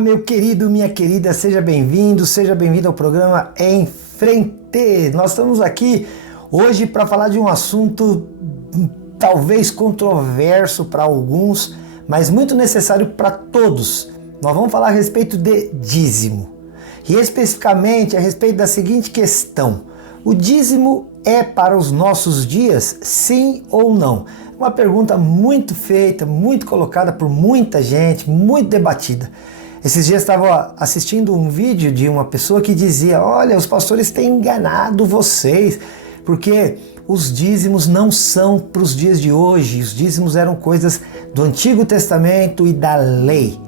meu querido, minha querida, seja bem-vindo ao programa Em Frente. Nós estamos aqui hoje para falar de um assunto talvez controverso para alguns, mas muito necessário para todos. Nós vamos falar a respeito de dízimo e especificamente a respeito da seguinte questão: o dízimo é para os nossos dias, sim ou não? Uma pergunta muito feita, muito colocada por muita gente, muito debatida. Esses dias estava assistindo um vídeo de uma pessoa que dizia: olha, os pastores têm enganado vocês, porque os dízimos não são para os dias de hoje, os dízimos eram coisas do Antigo Testamento e da lei.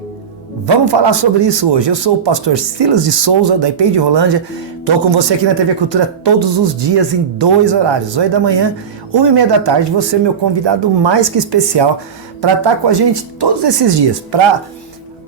Vamos falar sobre isso hoje. Eu sou o pastor Silas de Souza, da IPEI de Rolândia. Estou com você aqui na TV Cultura todos os dias em 2 horários, 8 da manhã, 1h30 da tarde. Você é meu convidado mais que especial para estar com a gente todos esses dias, para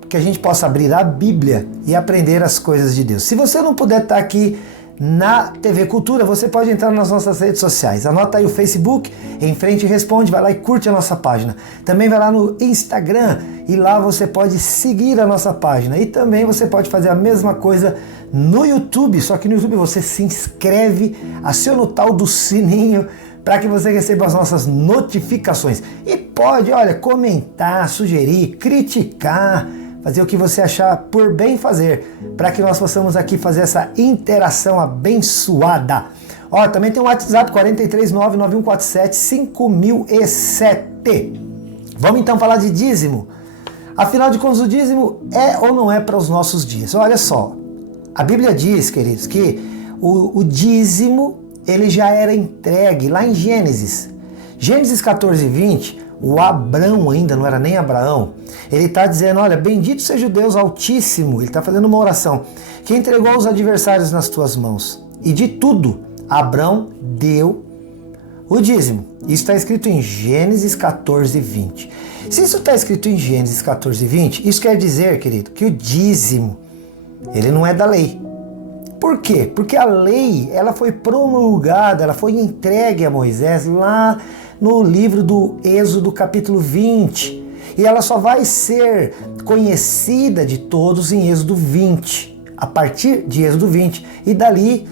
que a gente possa abrir a Bíblia e aprender as coisas de Deus. Se você não puder estar aqui na TV Cultura, você pode entrar nas nossas redes sociais. Anota aí o Facebook, Em Frente Responde, vai lá e curte a nossa página. Também vai lá no Instagram e lá você pode seguir a nossa página. E também você pode fazer a mesma coisa no YouTube, só que no YouTube você se inscreve, aciona o tal do sininho para que você receba as nossas notificações. E pode, olha, comentar, sugerir, criticar, fazer o que você achar por bem fazer, para que nós possamos aqui fazer essa interação abençoada. Ó, também tem o WhatsApp 439-9147-5007. Vamos então falar de dízimo. Afinal de contas, o dízimo é ou não é para os nossos dias? Olha só, a Bíblia diz, queridos, que o dízimo ele já era entregue lá em Gênesis 14:20. O Abrão, ainda não era nem Abraão, ele está dizendo: olha, bendito seja o Deus Altíssimo, ele está fazendo uma oração, que entregou os adversários nas tuas mãos, e de tudo Abrão deu o dízimo. Isso está escrito em Gênesis 14:20. Se isso está escrito em Gênesis 14:20, isso quer dizer, querido, que o dízimo, ele não é da lei. Por quê? Porque a lei, ela foi promulgada, ela foi entregue a Moisés lá no livro do Êxodo capítulo 20. E ela só vai ser conhecida de todos em Êxodo 20. A partir de Êxodo 20. E dali,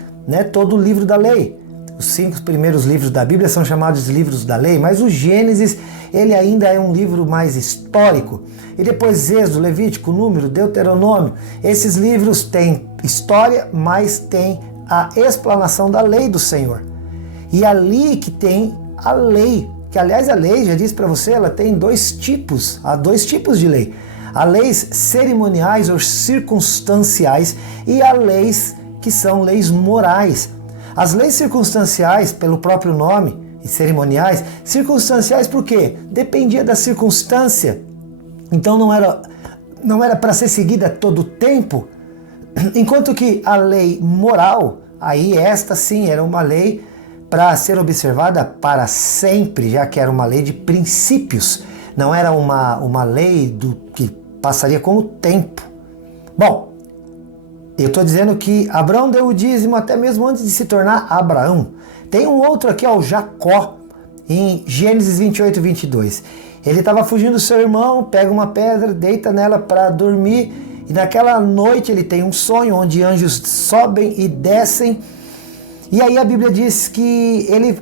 todo o livro da lei. Os 5 primeiros livros da Bíblia são chamados livros da lei, mas o Gênesis, ele ainda é um livro mais histórico. E depois Êxodo, Levítico, Número, Deuteronômio. Esses livros têm história, mas têm a explanação da lei do Senhor. E ali que tem a lei, que aliás a lei, já disse para você, ela tem 2 tipos, há 2 tipos de lei. Há leis cerimoniais ou circunstanciais e há leis que são leis morais. As leis circunstanciais, pelo próprio nome, e cerimoniais, circunstanciais por quê? Dependia da circunstância, então não era para ser seguida todo o tempo, enquanto que a lei moral, aí esta sim era uma lei para ser observada para sempre, já que era uma lei de princípios, não era uma lei que passaria com o tempo. Bom, eu estou dizendo que Abraão deu o dízimo até mesmo antes de se tornar Abraão. Tem um outro aqui, o Jacó, em Gênesis 28:22. Ele estava fugindo do seu irmão, pega uma pedra, deita nela para dormir, e naquela noite ele tem um sonho onde anjos sobem e descem. E aí a Bíblia diz que ele,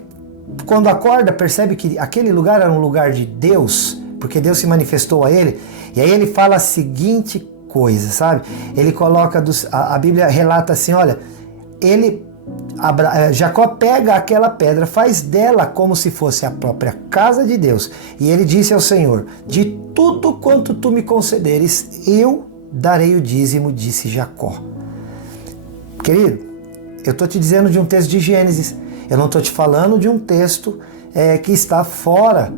quando acorda, percebe que aquele lugar era um lugar de Deus, porque Deus se manifestou a ele. E aí ele fala a seguinte coisa, sabe? Ele coloca, a Bíblia relata assim, olha, Jacó pega aquela pedra, faz dela como se fosse a própria casa de Deus. E ele disse ao Senhor: de tudo quanto tu me concederes, eu darei o dízimo, disse Jacó. Querido, eu estou te dizendo de um texto de Gênesis, eu não estou te falando de um texto que está fora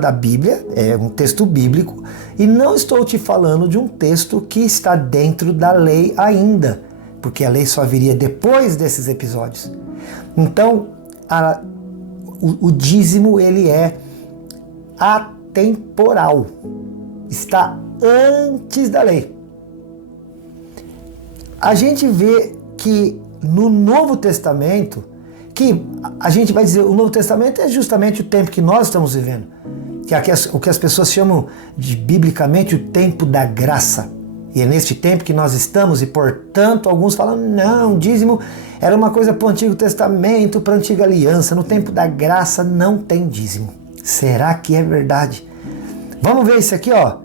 da Bíblia, é um texto bíblico, e não estou te falando de um texto que está dentro da lei ainda, porque a lei só viria depois desses episódios. Então, o dízimo, ele é atemporal, está antes da lei. A gente vê que no Novo Testamento, que a gente vai dizer, o Novo Testamento é justamente o tempo que nós estamos vivendo. o que as pessoas chamam de, biblicamente, o tempo da graça. E é neste tempo que nós estamos, e portanto alguns falam, não, dízimo era uma coisa para o Antigo Testamento, para a Antiga Aliança, no tempo da graça não tem dízimo. Será que é verdade? Vamos ver isso aqui, ó.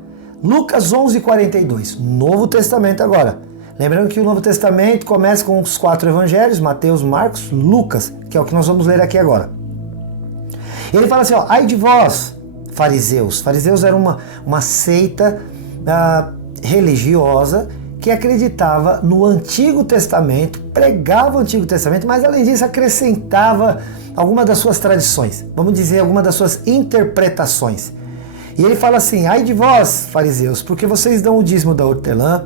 Lucas 11:42, Novo Testamento agora. Lembrando que o Novo Testamento começa com os 4 evangelhos, Mateus, Marcos, Lucas, que é o que nós vamos ler aqui agora. Ele fala assim, ó, ai de vós, fariseus. Fariseus era uma seita religiosa que acreditava no Antigo Testamento, pregava o Antigo Testamento, mas além disso acrescentava alguma das suas tradições, vamos dizer, alguma das suas interpretações. E ele fala assim, ai de vós, fariseus, porque vocês dão o dízimo da hortelã,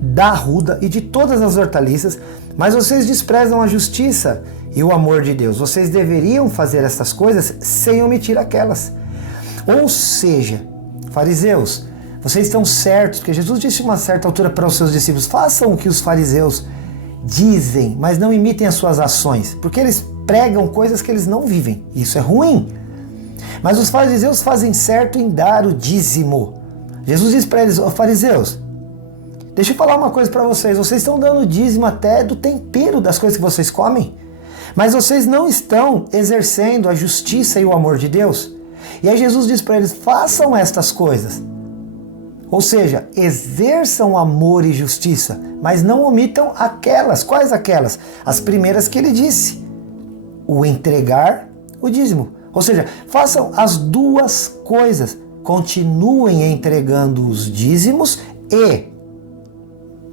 da arruda e de todas as hortaliças, mas vocês desprezam a justiça e o amor de Deus. Vocês deveriam fazer essas coisas sem omitir aquelas. Ou seja, fariseus, vocês estão certos, porque Jesus disse a uma certa altura para os seus discípulos, façam o que os fariseus dizem, mas não imitem as suas ações, porque eles pregam coisas que eles não vivem. Isso é ruim. Mas os fariseus fazem certo em dar o dízimo. Jesus diz para eles, fariseus, deixa eu falar uma coisa para vocês, vocês estão dando dízimo até do tempero das coisas que vocês comem, mas vocês não estão exercendo a justiça e o amor de Deus. E aí Jesus diz para eles, façam estas coisas. Ou seja, exerçam amor e justiça, mas não omitam aquelas. Quais aquelas? As primeiras que ele disse. O entregar o dízimo. Ou seja, façam as duas coisas. Continuem entregando os dízimos e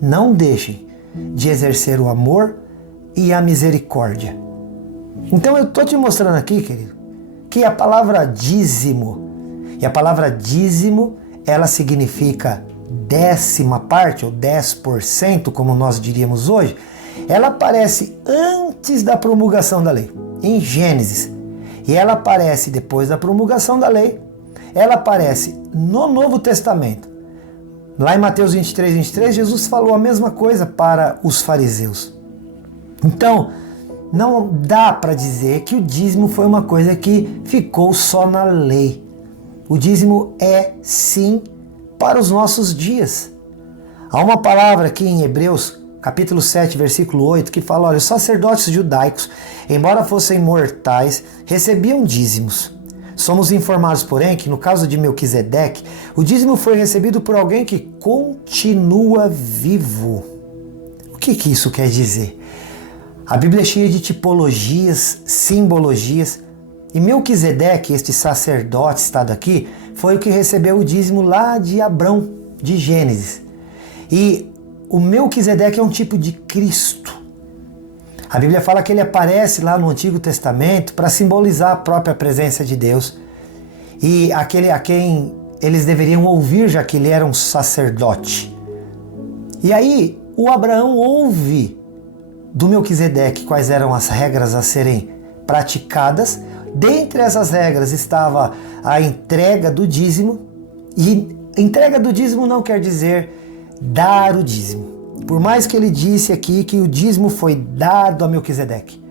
não deixem de exercer o amor e a misericórdia. Então eu estou te mostrando aqui, querido, que a palavra dízimo, e a palavra dízimo, ela significa 10ª parte, ou 10%, como nós diríamos hoje, ela aparece antes da promulgação da lei, em Gênesis. E ela aparece depois da promulgação da lei, ela aparece no Novo Testamento. Lá em Mateus 23, Jesus falou a mesma coisa para os fariseus. Então, não dá para dizer que o dízimo foi uma coisa que ficou só na lei. O dízimo é, sim, para os nossos dias. Há uma palavra aqui em Hebreus, capítulo 7, versículo 8, que fala, olha, os sacerdotes judaicos, embora fossem mortais, recebiam dízimos. Somos informados, porém, que no caso de Melquisedeque, o dízimo foi recebido por alguém que continua vivo. O que isso quer dizer? A Bíblia é cheia de tipologias, simbologias, e Melquisedeque, este sacerdote citado aqui, foi o que recebeu o dízimo lá de Abrão, de Gênesis. E o Melquisedeque é um tipo de Cristo. A Bíblia fala que ele aparece lá no Antigo Testamento para simbolizar a própria presença de Deus. E aquele a quem eles deveriam ouvir, já que ele era um sacerdote. E aí o Abraão ouve do Melquisedeque quais eram as regras a serem praticadas. Dentre essas regras estava a entrega do dízimo, e entrega do dízimo não quer dizer dar o dízimo. Por mais que ele disse aqui que o dízimo foi dado a Melquisedeque.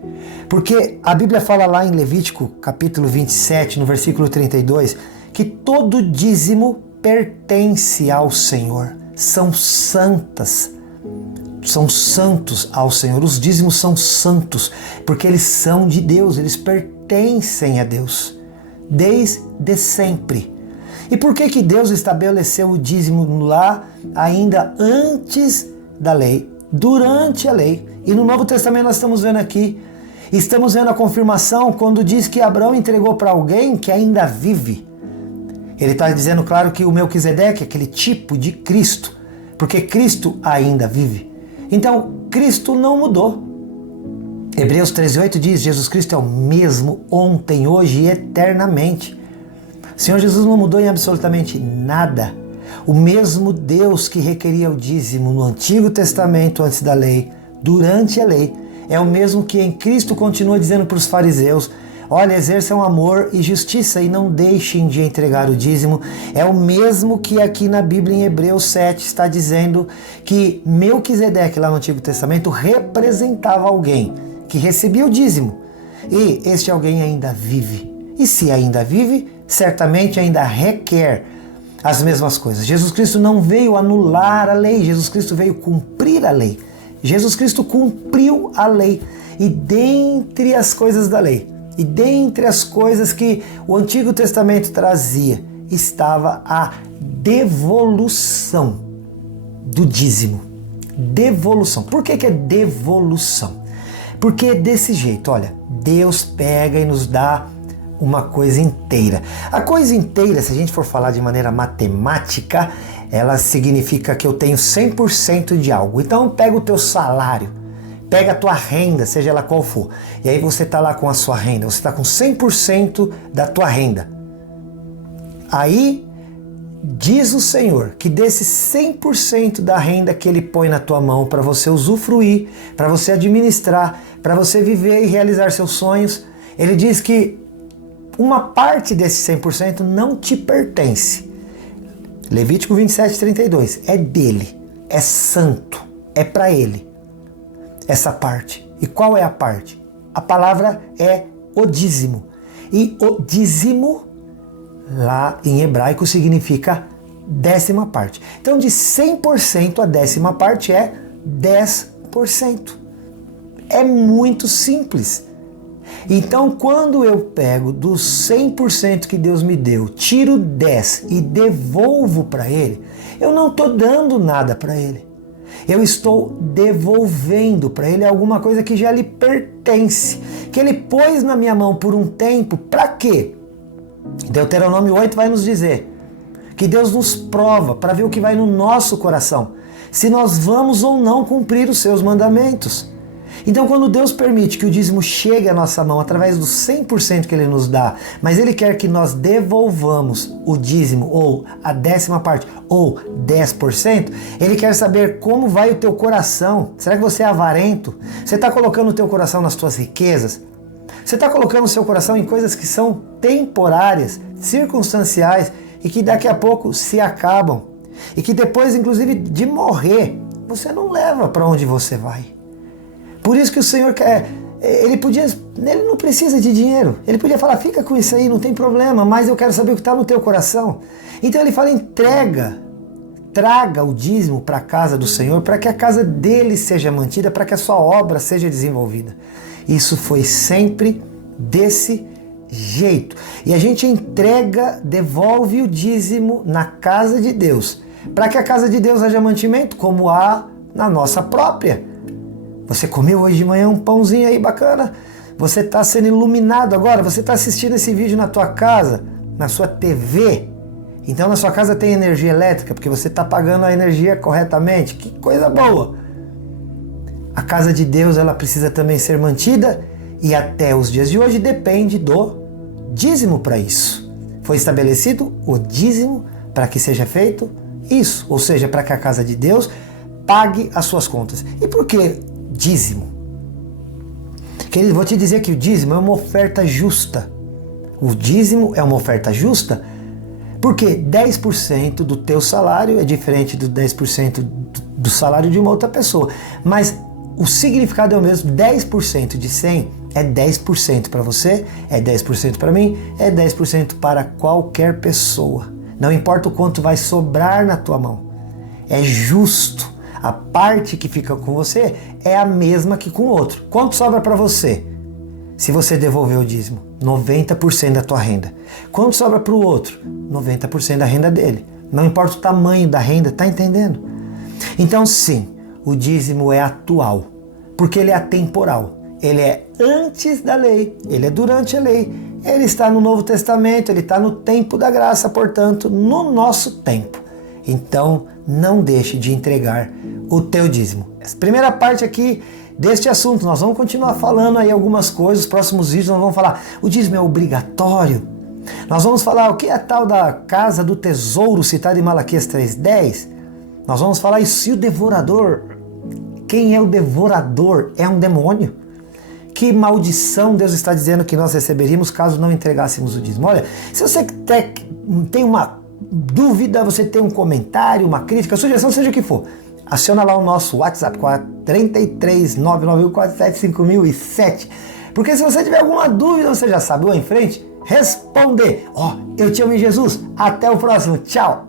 Porque a Bíblia fala lá em Levítico, capítulo 27, no versículo 32, que todo dízimo pertence ao Senhor. São santas. São santos ao Senhor. Os dízimos são santos, porque eles são de Deus, eles pertencem a Deus, desde sempre. E por que Deus estabeleceu o dízimo lá ainda antes da lei, durante a lei? E no Novo Testamento nós estamos vendo aqui, estamos vendo a confirmação quando diz que Abraão entregou para alguém que ainda vive. Ele está dizendo, claro, que o Melquisedeque é aquele tipo de Cristo, porque Cristo ainda vive. Então, Cristo não mudou. Hebreus 13:8 diz, Jesus Cristo é o mesmo ontem, hoje e eternamente. O Senhor Jesus não mudou em absolutamente nada. O mesmo Deus que requeria o dízimo no Antigo Testamento antes da lei, durante a lei, é o mesmo que em Cristo continua dizendo para os fariseus, olha, exerçam amor e justiça e não deixem de entregar o dízimo. É o mesmo que aqui na Bíblia em Hebreus 7 está dizendo que Melquisedeque lá no Antigo Testamento representava alguém que recebia o dízimo. E este alguém ainda vive. E se ainda vive, certamente ainda requer as mesmas coisas. Jesus Cristo não veio anular a lei, Jesus Cristo veio cumprir a lei. Jesus Cristo cumpriu a lei. E dentre as coisas da lei, e dentre as coisas que o Antigo Testamento trazia, estava a devolução do dízimo. Devolução. Por que é devolução? Porque é desse jeito, olha, Deus pega e nos dá uma coisa inteira. A coisa inteira, se a gente for falar de maneira matemática, ela significa que eu tenho 100% de algo. Então pega o teu salário, pega a tua renda, seja ela qual for, e aí você está lá com a sua renda, você está com 100% da tua renda. Aí diz o Senhor que desse 100% da renda que Ele põe na tua mão para você usufruir, para você administrar, para você viver e realizar seus sonhos, Ele diz que uma parte desse 100% não te pertence. Levítico 27:32, é dele, é santo, é para Ele essa parte. E qual é a parte? A palavra é o dízimo. E o dízimo, lá em hebraico, significa décima parte. Então, de 100%, a décima parte é 10%. É muito simples. Então, quando eu pego dos 100% que Deus me deu, tiro 10 e devolvo para Ele, eu não estou dando nada para Ele. Eu estou devolvendo para Ele alguma coisa que já lhe pertence, que Ele pôs na minha mão por um tempo. Para quê? Deuteronômio 8 vai nos dizer que Deus nos prova para ver o que vai no nosso coração, se nós vamos ou não cumprir os seus mandamentos. Então, quando Deus permite que o dízimo chegue à nossa mão através dos 100% que Ele nos dá, mas Ele quer que nós devolvamos o dízimo, ou a décima parte, ou 10%, Ele quer saber como vai o teu coração. Será que você é avarento? Você está colocando o teu coração nas tuas riquezas? Você está colocando o seu coração em coisas que são temporárias, circunstanciais, e que daqui a pouco se acabam. E que depois, inclusive, de morrer, você não leva para onde você vai. Por isso que o Senhor quer, Ele não precisa de dinheiro. Ele podia falar, fica com isso aí, não tem problema, mas eu quero saber o que está no teu coração. Então Ele fala, traga o dízimo para a casa do Senhor, para que a casa dele seja mantida, para que a sua obra seja desenvolvida. Isso foi sempre desse jeito. E a gente devolve o dízimo na casa de Deus, para que a casa de Deus haja mantimento, como há na nossa própria. Você comeu hoje de manhã um pãozinho aí bacana, você está sendo iluminado agora, você está assistindo esse vídeo na tua casa, na sua TV. Então na sua casa tem energia elétrica, porque você está pagando a energia corretamente. Que coisa boa! A casa de Deus, ela precisa também ser mantida, e até os dias de hoje depende do dízimo para isso. Foi estabelecido o dízimo para que seja feito isso, ou seja, para que a casa de Deus pague as suas contas. E por que dízimo? Querido, vou te dizer que o dízimo é uma oferta justa. O dízimo é uma oferta justa porque 10% do teu salário é diferente do 10% do salário de uma outra pessoa. Mas o significado é o mesmo. 10% de 100 é 10% para você, é 10% para mim, é 10% para qualquer pessoa. Não importa o quanto vai sobrar na tua mão. É justo. A parte que fica com você é a mesma que com o outro. Quanto sobra para você? Se você devolver o dízimo, 90% da tua renda. Quanto sobra para o outro? 90% da renda dele. Não importa o tamanho da renda, tá entendendo? Então sim, o dízimo é atual, porque ele é atemporal. Ele é antes da lei, ele é durante a lei. Ele está no Novo Testamento, ele está no tempo da graça, portanto, no nosso tempo. Então, não deixe de entregar o teu dízimo. Essa primeira parte aqui deste assunto, nós vamos continuar falando aí algumas coisas. Os próximos vídeos nós vamos falar, o dízimo é obrigatório. Nós vamos falar o que é a tal da casa do tesouro citada em Malaquias 3:10. Nós vamos falar isso. E o devorador? Quem é o devorador? É um demônio? Que maldição Deus está dizendo que nós receberíamos caso não entregássemos o dízimo? Olha, se você tem uma dúvida, você tem um comentário, uma crítica, sugestão, seja o que for, aciona lá o nosso WhatsApp 43991475007. Porque se você tiver alguma dúvida, você já sabe, ou em frente, responder. Ó, eu te amo em Jesus. Até o próximo. Tchau.